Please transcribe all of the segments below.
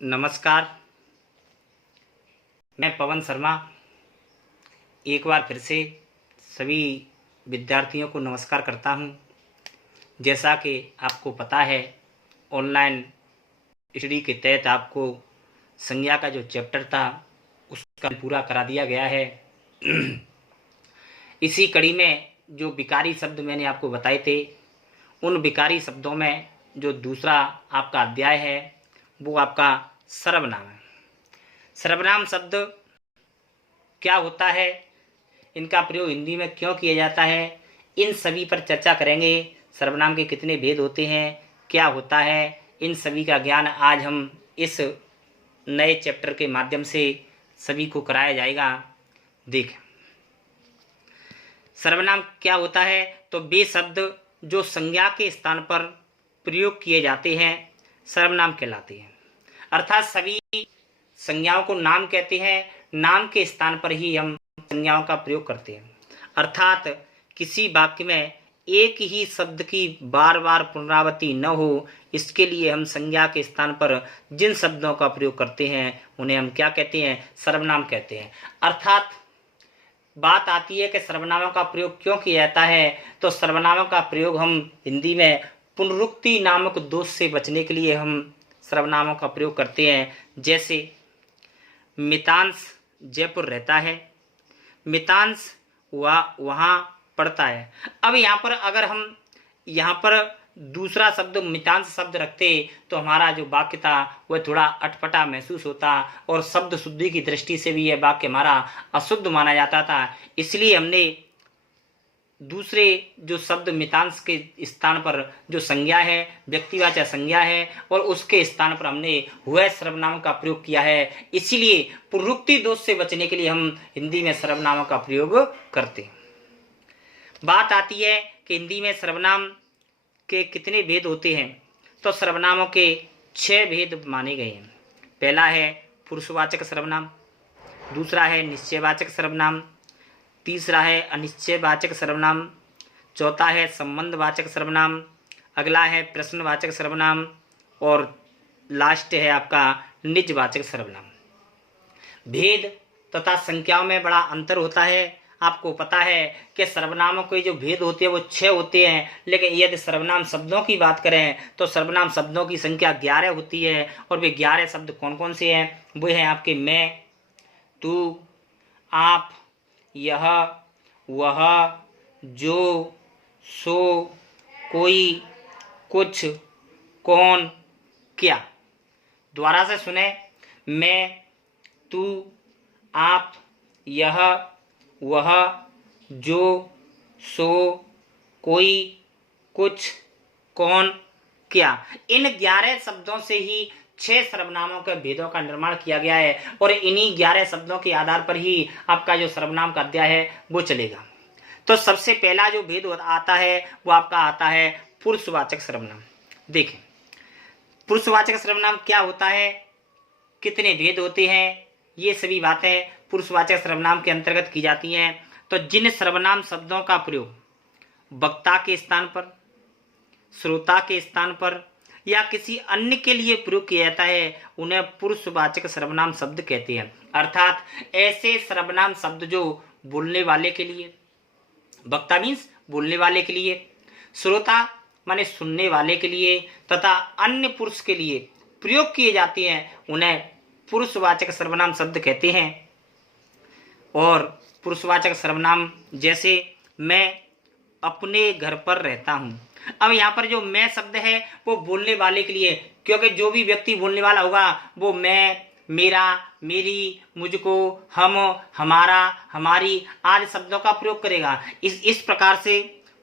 नमस्कार। मैं पवन शर्मा एक बार फिर से सभी विद्यार्थियों को नमस्कार करता हूं। जैसा कि आपको पता है, ऑनलाइन स्टडी के तहत आपको संज्ञा का जो चैप्टर था उसका पूरा करा दिया गया है। इसी कड़ी में जो विकारी शब्द मैंने आपको बताए थे, उन विकारी शब्दों में जो दूसरा आपका अध्याय है वो आपका सर्वनाम है। सर्वनाम शब्द क्या होता है, इनका प्रयोग हिंदी में क्यों किया जाता है, इन सभी पर चर्चा करेंगे। सर्वनाम के कितने भेद होते हैं, क्या होता है, इन सभी का ज्ञान आज हम इस नए चैप्टर के माध्यम से सभी को कराया जाएगा। देखें, सर्वनाम क्या होता है, तो वे शब्द जो संज्ञा के स्थान पर प्रयोग किए जाते हैं सर्वनाम कहलाते हैं। अर्थात सभी संज्ञाओं को नाम कहते हैं, नाम के स्थान पर ही हम संज्ञाओं का प्रयोग करते हैं। अर्थात किसी वाक्य में एक ही शब्द की बार बार पुनरावृत्ति न हो, इसके लिए हम संज्ञा के स्थान पर जिन शब्दों का प्रयोग करते हैं उन्हें हम क्या कहते हैं, सर्वनाम कहते हैं। अर्थात बात आती है कि सर्वनामों का प्रयोग क्यों किया जाता है, तो सर्वनामों का प्रयोग हम हिंदी में पुनरुक्ति नामक दोष से बचने के लिए हम सर्वनामों का प्रयोग करते हैं। जैसे मितांश जयपुर रहता है, मितांश वहाँ पढ़ता है। अब यहाँ पर अगर हम यहाँ पर दूसरा शब्द मितांश शब्द रखते तो हमारा जो वाक्य था वह थोड़ा अटपटा महसूस होता और शब्द शुद्धि की दृष्टि से भी यह वाक्य हमारा अशुद्ध माना जाता था। इसलिए हमने दूसरे जो शब्द मितांश के स्थान पर जो संज्ञा है, व्यक्तिवाचक संज्ञा है, और उसके स्थान पर हमने हुए सर्वनाम का प्रयोग किया है। इसीलिए पुनरुक्ति दोष से बचने के लिए हम हिंदी में सर्वनामों का प्रयोग करते हैं। बात आती है कि हिंदी में सर्वनाम के कितने भेद होते हैं, तो सर्वनामों के 6 भेद माने गए हैं। पहला है पुरुषवाचक सर्वनाम, दूसरा है निश्चयवाचक सर्वनाम, तीसरा है अनिश्चयवाचक सर्वनाम, चौथा है संबंधवाचक सर्वनाम, अगला है प्रश्नवाचक सर्वनाम, और लास्ट है आपका निजवाचक सर्वनाम। भेद तथा संख्याओं में बड़ा अंतर होता है। आपको पता है कि सर्वनामों के जो भेद होते हैं वो 6 होते हैं, लेकिन यदि सर्वनाम शब्दों की बात करें तो सर्वनाम शब्दों की संख्या 11 होती है। और वे 11 शब्द कौन कौन से हैं, वो हैं आपके मैं, तू, आप, यह, वह, जो, सो, कोई, कुछ, कौन, क्या। दोबारा से सुने, मैं, तू, आप, यह, वह, जो, सो, कोई, कुछ, कौन, क्या। इन 11 शब्दों से ही 6 सर्वनामों के भेदों का निर्माण किया गया है और इन्हीं 11 शब्दों के आधार पर ही आपका जो सर्वनाम का अध्याय है वो चलेगा। तो सबसे पहला जो भेद आता है वो आपका आता है पुरुषवाचक सर्वनाम। देखें, पुरुषवाचक सर्वनाम क्या होता है, कितने भेद होते हैं, ये सभी बातें पुरुषवाचक सर्वनाम के अंतर्गत की जाती हैं। तो जिन सर्वनाम शब्दों का प्रयोग वक्ता के स्थान पर, श्रोता के स्थान पर या किसी अन्य के लिए प्रयोग किया जाता है उन्हें पुरुषवाचक सर्वनाम शब्द कहते हैं। अर्थात ऐसे सर्वनाम शब्द जो बोलने वाले के लिए, वक्ता मीन्स बोलने वाले के लिए, श्रोता माने सुनने वाले के लिए, तथा अन्य पुरुष के लिए प्रयोग किए जाते हैं उन्हें पुरुषवाचक सर्वनाम शब्द कहते हैं। और पुरुषवाचक सर्वनाम जैसे मैं अपने घर पर रहता हूं। अब यहाँ पर जो मैं शब्द है वो बोलने वाले के लिए, क्योंकि जो भी व्यक्ति बोलने वाला होगा वो मैं, मेरा, मेरी, मुझको, हम, हमारा, हमारी आदि शब्दों का प्रयोग करेगा। इस प्रकार से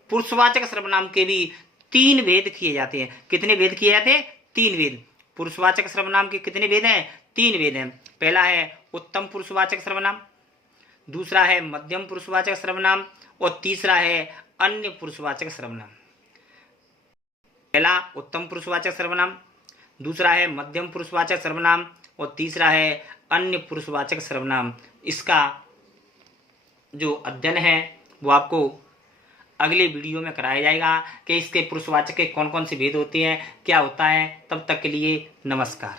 पुरुषवाचक सर्वनाम के भी 3 भेद किए जाते हैं। कितने भेद किए जाते हैं, 3 भेद। पुरुषवाचक सर्वनाम के कितने भेद हैं, 3 भेद हैं। पहला है उत्तम पुरुषवाचक सर्वनाम, दूसरा है मध्यम पुरुषवाचक सर्वनाम, और तीसरा है अन्य पुरुषवाचक सर्वनाम। पहला उत्तम पुरुषवाचक सर्वनाम, दूसरा है मध्यम पुरुषवाचक सर्वनाम, और तीसरा है अन्य पुरुषवाचक सर्वनाम। इसका जो अध्ययन है वो आपको अगले वीडियो में कराया जाएगा कि इसके पुरुषवाचक के कौन कौन से भेद होते हैं, क्या होता है। तब तक के लिए नमस्कार।